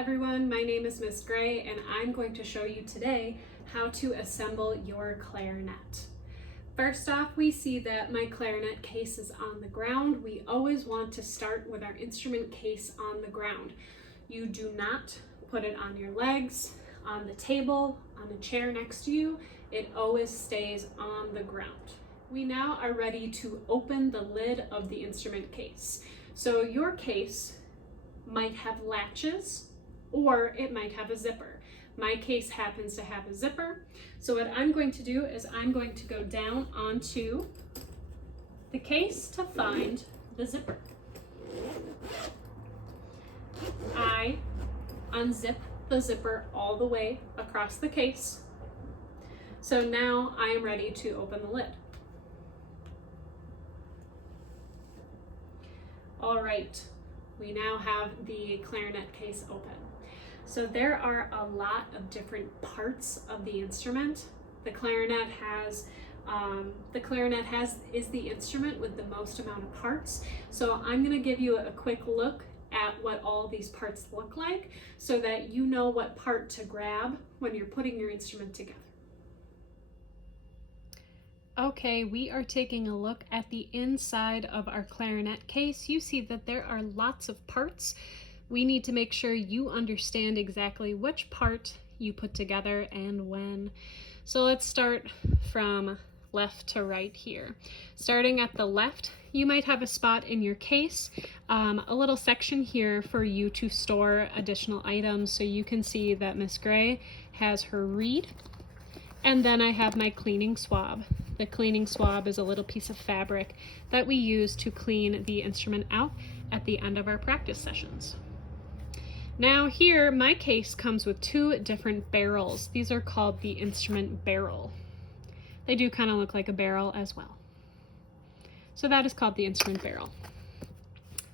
everyone, my name is Miss Gray and I'm going to show you today how to assemble your clarinet. First off, we see that my clarinet case is on the ground. We always want to start with our instrument case on the ground. You do not put it on your legs, on the table, on a chair next to you. It always stays on the ground. We now are ready to open the lid of the instrument case. So your case might have latches or it might have a zipper. My case happens to have a zipper. So what I'm going to do is I'm going to go down onto the case to find the zipper. I unzip the zipper all the way across the case. So now I am ready to open the lid. All right, we now have the clarinet case open. So there are a lot of different parts of the instrument. The clarinet is the instrument with the most amount of parts. So I'm going to give you a quick look at what all these parts look like so that you know what part to grab when you're putting your instrument together. Okay, we are taking a look at the inside of our clarinet case. You see that there are lots of parts. We need to make sure you understand exactly which part you put together and when. So let's start from left to right here. Starting at the left, you might have a spot in your case, a little section here for you to store additional items. So you can see that Miss Gray has her reed, and then I have my cleaning swab. The cleaning swab is a little piece of fabric that we use to clean the instrument out at the end of our practice sessions. Now here, my case comes with two different barrels. These are called the instrument barrel. They do kind of look like a barrel as well. So that is called the instrument barrel.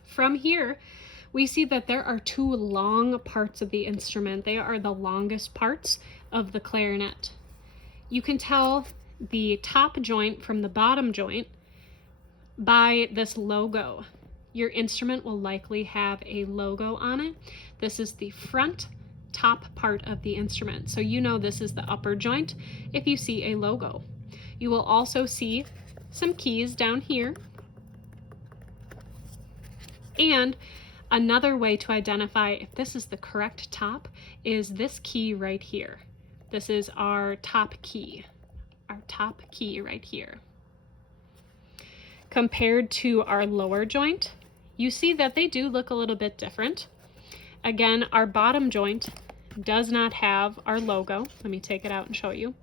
From here, we see that there are two long parts of the instrument. They are the longest parts of the clarinet. You can tell the top joint from the bottom joint by this logo. Your instrument will likely have a logo on it. This is the front top part of the instrument. So you know this is the upper joint if you see a logo. You will also see some keys down here. And another way to identify if this is the correct top is this key right here. This is our top key right here. Compared to our lower joint, you see that they do look a little bit different. Again, our bottom joint does not have our logo. Let me take it out and show you.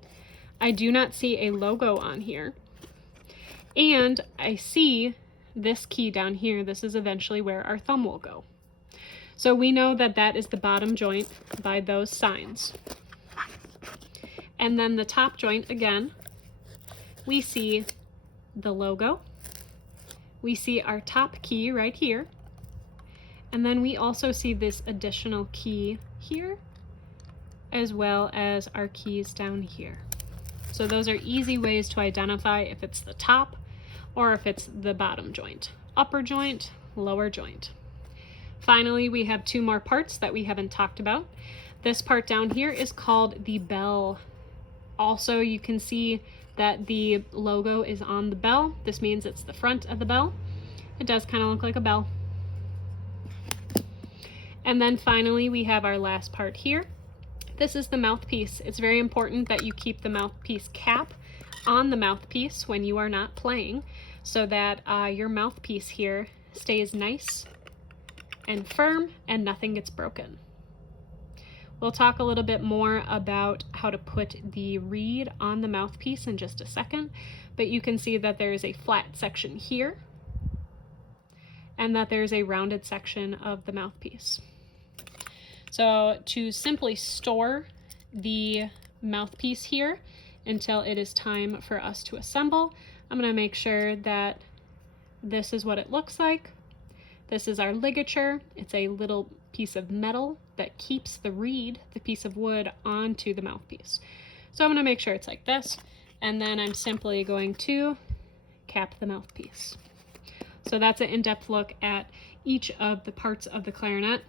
I do not see a logo on here. And I see this key down here. This is eventually where our thumb will go. So we know that that is the bottom joint by those signs. And then the top joint, again, we see the logo. We see our top key right here. And then we also see this additional key here, as well as our keys down here. So those are easy ways to identify if it's the top or if it's the bottom joint. Upper joint, lower joint. Finally, we have two more parts that we haven't talked about. This part down here is called the bell. Also, you can see that the logo is on the bell. This means it's the front of the bell. It does kind of look like a bell. And then finally, we have our last part here. This is the mouthpiece. It's very important that you keep the mouthpiece cap on the mouthpiece when you are not playing so that your mouthpiece here stays nice and firm and nothing gets broken. We'll talk a little bit more about how to put the reed on the mouthpiece in just a second, but you can see that there is a flat section here and that there's a rounded section of the mouthpiece. So to simply store the mouthpiece here until it is time for us to assemble, I'm going to make sure that this is what it looks like. This is our ligature. It's a little piece of metal that keeps the reed, the piece of wood, onto the mouthpiece. So I'm going to make sure it's like this, and then I'm simply going to cap the mouthpiece. So that's an in-depth look at each of the parts of the clarinet.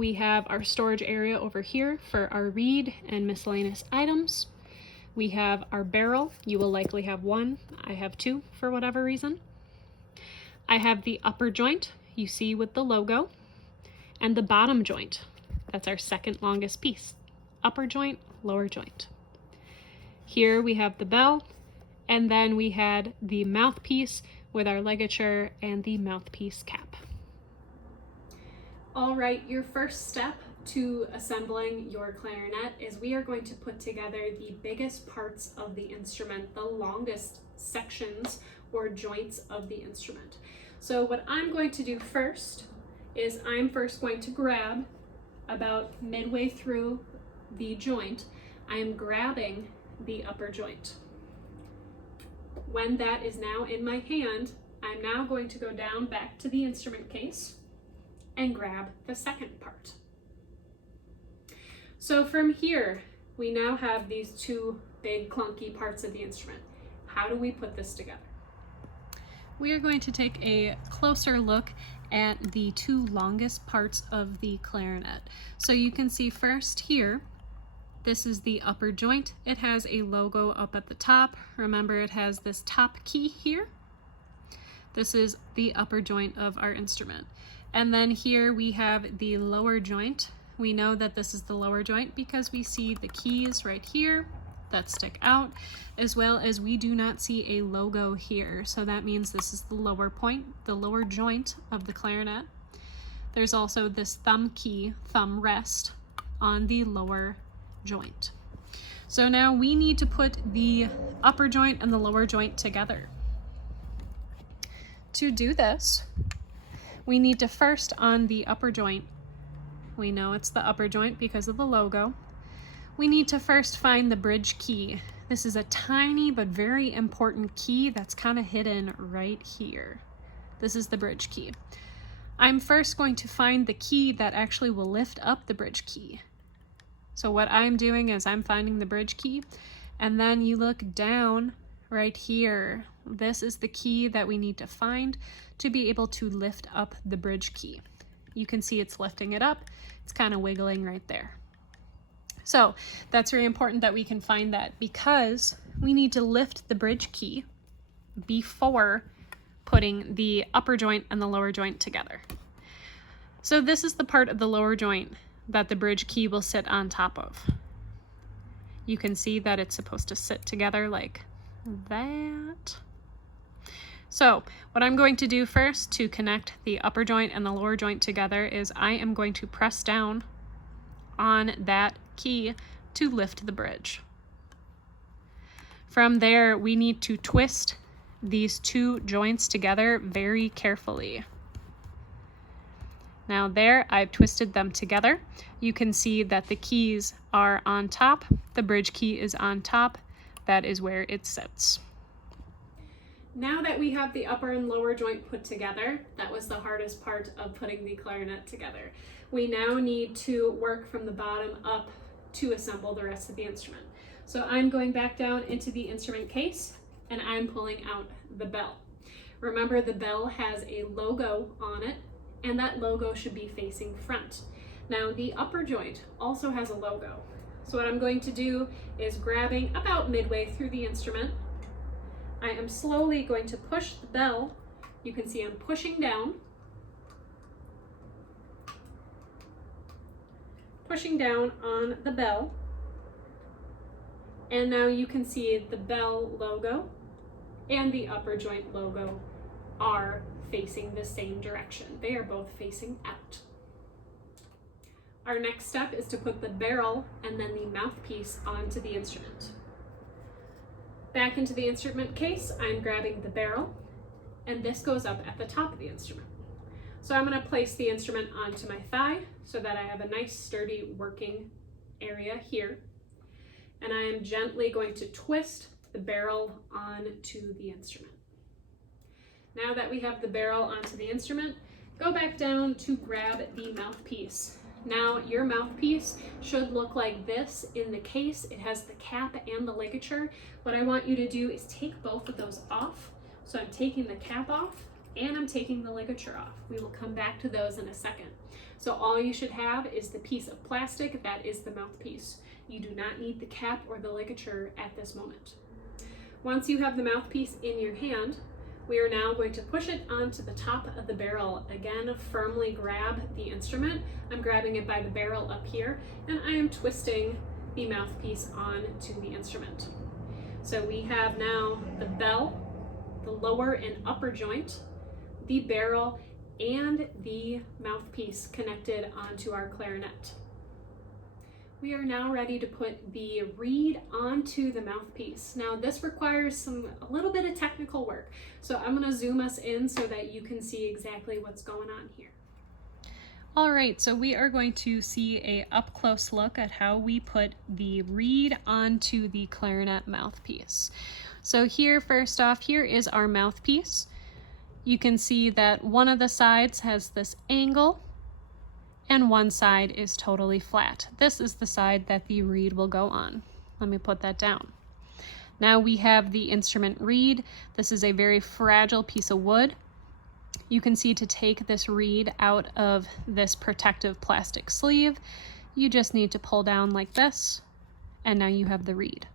We have our storage area over here for our reed and miscellaneous items. We have our barrel. You will likely have one. I have two for whatever reason. I have the upper joint, you see with the logo, and the bottom joint. That's our second longest piece. Upper joint, lower joint. Here we have the bell, and then we had the mouthpiece with our ligature and the mouthpiece cap. All right, your first step to assembling your clarinet is we are going to put together the biggest parts of the instrument, the longest sections or joints of the instrument. So what I'm going to do first is I'm first going to grab about midway through the joint, I'm grabbing the upper joint. When that is now in my hand, I'm now going to go down back to the instrument case and grab the second part. So from here, we now have these two big clunky parts of the instrument. How do we put this together? We are going to take a closer look at the two longest parts of the clarinet. So you can see first here, this is the upper joint. It has a logo up at the top. Remember, it has this top key here. This is the upper joint of our instrument. And then here we have the lower joint. We know that this is the lower joint because we see the keys right here that stick out, as well as we do not see a logo here. So that means this is the lower point, the lower joint of the clarinet. There's also this thumb key, thumb rest on the lower joint. So now we need to put the upper joint and the lower joint together. To do this, we need to first on the upper joint, we know it's the upper joint because of the logo, we need to first find the bridge key. This is a tiny but very important key that's kind of hidden right here. This is the bridge key. I'm first going to find the key that actually will lift up the bridge key. So what I'm doing is I'm finding the bridge key, and then you look down right here. This is the key that we need to find to be able to lift up the bridge key. You can see it's lifting it up. It's kind of wiggling right there. So that's very important that we can find that because we need to lift the bridge key before putting the upper joint and the lower joint together. So this is the part of the lower joint that the bridge key will sit on top of. You can see that it's supposed to sit together like that. So what I'm going to do first to connect the upper joint and the lower joint together is I am going to press down on that key to lift the bridge. From there, we need to twist these two joints together very carefully. Now there, I've twisted them together. You can see that the keys are on top. The bridge key is on top. That is where it sits. Now that we have the upper and lower joint put together, that was the hardest part of putting the clarinet together. We now need to work from the bottom up to assemble the rest of the instrument. So I'm going back down into the instrument case and I'm pulling out the bell. Remember, the bell has a logo on it, and that logo should be facing front. Now the upper joint also has a logo. So what I'm going to do is grabbing about midway through the instrument, I am slowly going to push the bell. You can see I'm pushing down on the bell. And now you can see the bell logo and the upper joint logo are facing the same direction. They are both facing out. Our next step is to put the barrel and then the mouthpiece onto the instrument. Back into the instrument case, I'm grabbing the barrel, and this goes up at the top of the instrument. So I'm going to place the instrument onto my thigh so that I have a nice sturdy working area here. And I am gently going to twist the barrel onto the instrument. Now that we have the barrel onto the instrument, go back down to grab the mouthpiece. Now your mouthpiece should look like this in the case. It has the cap and the ligature. What I want you to do is take both of those off. So I'm taking the cap off and I'm taking the ligature off. We will come back to those in a second. So all you should have is the piece of plastic that is the mouthpiece. You do not need the cap or the ligature at this moment. Once you have the mouthpiece in your hand, we are now going to push it onto the top of the barrel. Again, firmly grab the instrument. I'm grabbing it by the barrel up here, and I am twisting the mouthpiece onto the instrument. So we have now the bell, the lower and upper joint, the barrel, and the mouthpiece connected onto our clarinet. We are now ready to put the reed onto the mouthpiece. Now this requires a little bit of technical work. So I'm going to zoom us in so that you can see exactly what's going on here. All right, so we are going to see a up close look at how we put the reed onto the clarinet mouthpiece. So here, first off, here is our mouthpiece. You can see that one of the sides has this angle and one side is totally flat. This is the side that the reed will go on. Let me put that down. Now we have the instrument reed. This is a very fragile piece of wood. You can see to take this reed out of this protective plastic sleeve, you just need to pull down like this, and now you have the reed.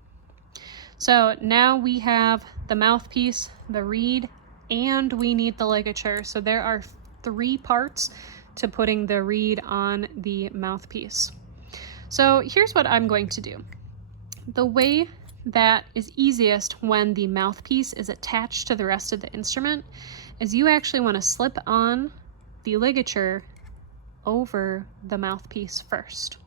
So now we have the mouthpiece, the reed, and we need the ligature. So there are 3 parts to putting the reed on the mouthpiece. So here's what I'm going to do. The way that is easiest when the mouthpiece is attached to the rest of the instrument is you actually want to slip on the ligature over the mouthpiece first.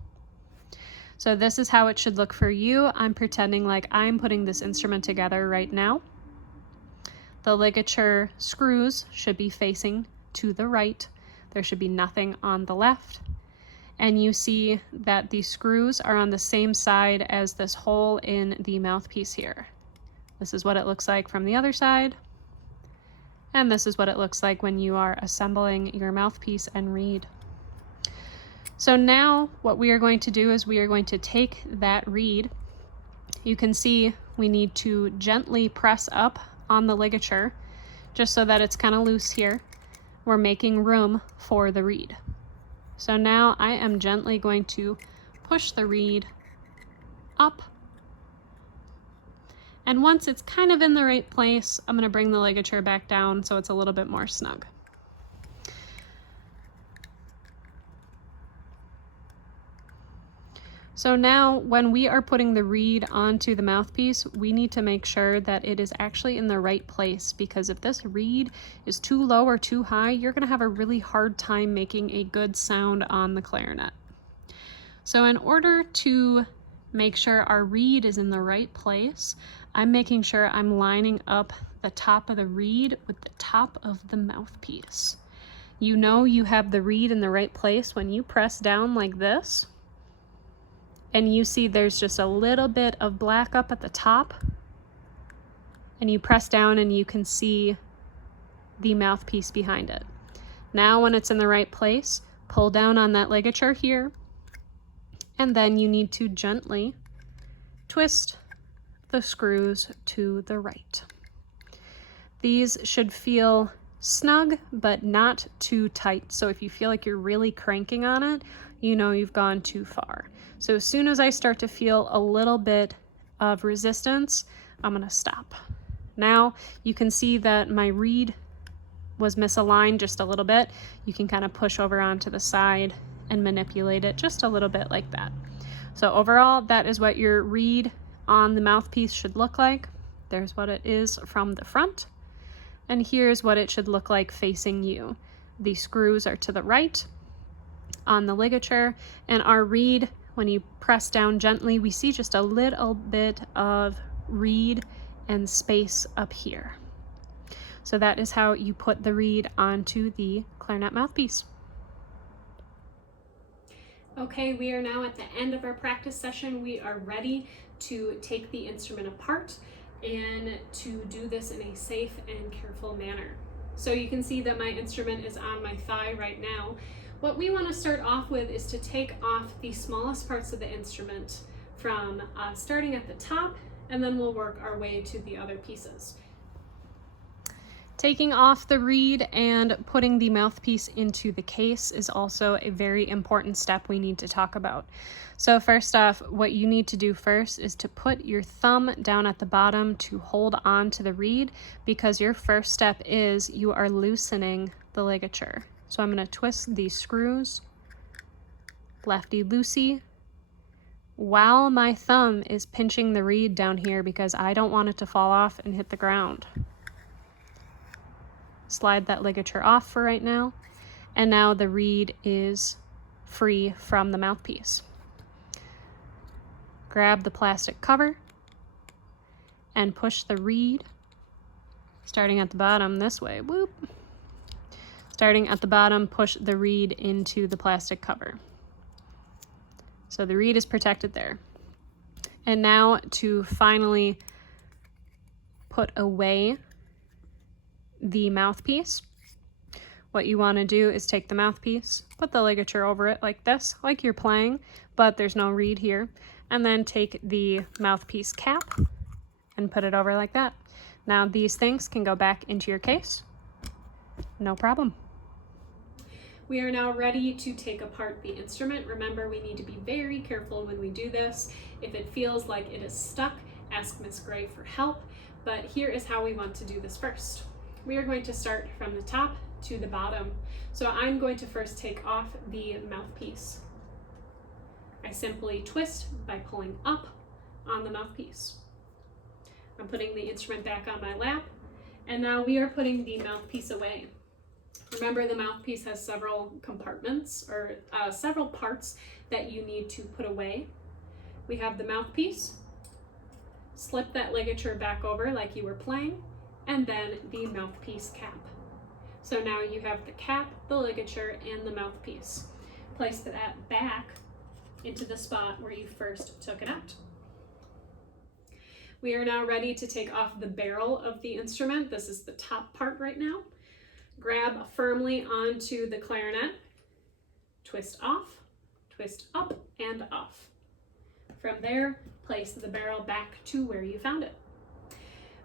So this is how it should look for you. I'm pretending like I'm putting this instrument together right now. The ligature screws should be facing to the right. There should be nothing on the left. And you see that the screws are on the same side as this hole in the mouthpiece here. This is what it looks like from the other side. And this is what it looks like when you are assembling your mouthpiece and reed. So now what we are going to do is we are going to take that reed. You can see we need to gently press up on the ligature just so that it's kind of loose here. We're making room for the reed. So now I am gently going to push the reed up. And once it's kind of in the right place, I'm going to bring the ligature back down so it's a little bit more snug. So now when we are putting the reed onto the mouthpiece, we need to make sure that it is actually in the right place, because if this reed is too low or too high, you're going to have a really hard time making a good sound on the clarinet. So in order to make sure our reed is in the right place, I'm making sure I'm lining up the top of the reed with the top of the mouthpiece. You know you have the reed in the right place when you press down like this. And you see there's just a little bit of black up at the top, and you press down and you can see the mouthpiece behind it. Now when it's in the right place, pull down on that ligature here, and then you need to gently twist the screws to the right. These should feel snug but not too tight, so if you feel like you're really cranking on it, you know you've gone too far. So as soon as I start to feel a little bit of resistance, I'm going to stop. Now you can see that my reed was misaligned just a little bit. You can kind of push over onto the side and manipulate it just a little bit like that. So overall, that is what your reed on the mouthpiece should look like. There's what it is from the front, and here's what it should look like facing you. The screws are to the right on the ligature, and our reed, when you press down gently, we see just a little bit of reed and space up here. So that is how you put the reed onto the clarinet mouthpiece. Okay, we are now at the end of our practice session. We are ready to take the instrument apart and to do this in a safe and careful manner. So you can see that my instrument is on my thigh right now. What we want to start off with is to take off the smallest parts of the instrument from starting at the top, and then we'll work our way to the other pieces. Taking off the reed and putting the mouthpiece into the case is also a very important step we need to talk about. So first off, what you need to do first is to put your thumb down at the bottom to hold on to the reed, because your first step is you are loosening the ligature. So I'm going to twist these screws, lefty-loosey, while my thumb is pinching the reed down here because I don't want it to fall off and hit the ground. Slide that ligature off for right now, and now the reed is free from the mouthpiece. Grab the plastic cover and push the reed, starting at the bottom this way, whoop. Starting at the bottom, push the reed into the plastic cover. So the reed is protected there. And now to finally put away the mouthpiece, what you want to do is take the mouthpiece, put the ligature over it like this, like you're playing, but there's no reed here, and then take the mouthpiece cap and put it over like that. Now these things can go back into your case, no problem. We are now ready to take apart the instrument. Remember, we need to be very careful when we do this. If it feels like it is stuck, ask Miss Gray for help, but here is how we want to do this first. We are going to start from the top to the bottom. So I'm going to first take off the mouthpiece. I simply twist by pulling up on the mouthpiece. I'm putting the instrument back on my lap, and now we are putting the mouthpiece away. Remember, the mouthpiece has several compartments, or several parts that you need to put away. We have the mouthpiece, slip that ligature back over like you were playing, and then the mouthpiece cap. So now you have the cap, the ligature, and the mouthpiece. Place that back into the spot where you first took it out. We are now ready to take off the barrel of the instrument. This is the top part right now. Grab firmly onto the clarinet, twist off, twist up and off. From there, place the barrel back to where you found it.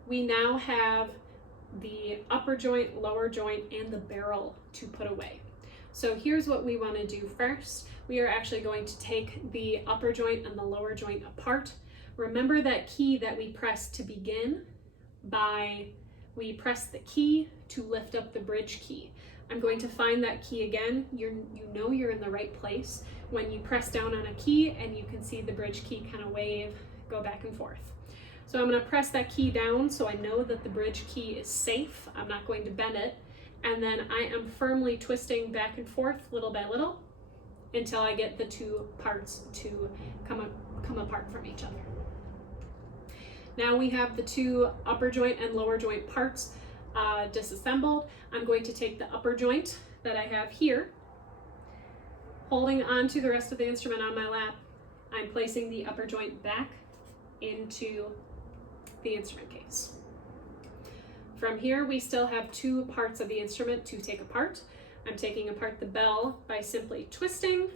We now have the upper joint, lower joint, and the barrel to put away. So here's what we want to do first. We are actually going to take the upper joint and the lower joint apart. Remember that key that we pressed to begin we press the key to lift up the bridge key. I'm going to find that key again. You know you're in the right place when you press down on a key and you can see the bridge key kind of wave, go back and forth. So I'm going to press that key down so I know that the bridge key is safe. I'm not going to bend it. And then I am firmly twisting back and forth little by little until I get the two parts to come apart from each other. Now we have the two upper joint and lower joint parts disassembled. I'm going to take the upper joint that I have here, holding on to the rest of the instrument on my lap. I'm placing the upper joint back into the instrument case. From here, we still have two parts of the instrument to take apart. I'm taking apart the bell by simply twisting,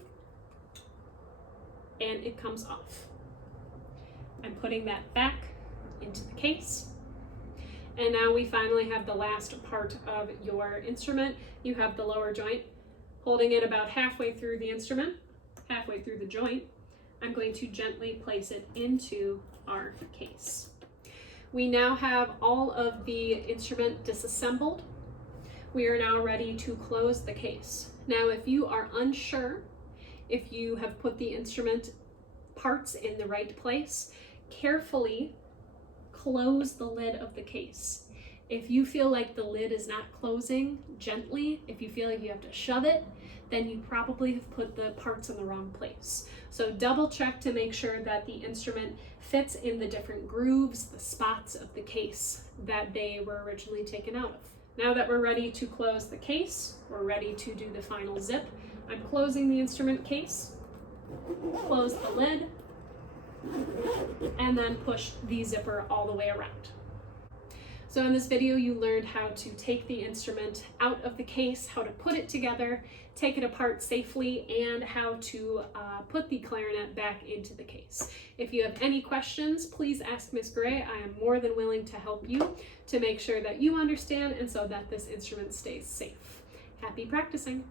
and it comes off. I'm putting that back into the case. And now we finally have the last part of your instrument. You have the lower joint. Holding it about halfway through the instrument, halfway through the joint, I'm going to gently place it into our case. We now have all of the instrument disassembled. We are now ready to close the case. Now, if you are unsure if you have put the instrument parts in the right place, carefully close the lid of the case. If you feel like the lid is not closing gently, if you feel like you have to shove it, then you probably have put the parts in the wrong place. So double check to make sure that the instrument fits in the different grooves, the spots of the case that they were originally taken out of. Now that we're ready to close the case, we're ready to do the final zip. I'm closing the instrument case, close the lid, and then push the zipper all the way around. So in this video, you learned how to take the instrument out of the case, how to put it together, take it apart safely, and how to put the clarinet back into the case. If you have any questions, please ask Miss Gray. I am more than willing to help you to make sure that you understand and so that this instrument stays safe. Happy practicing!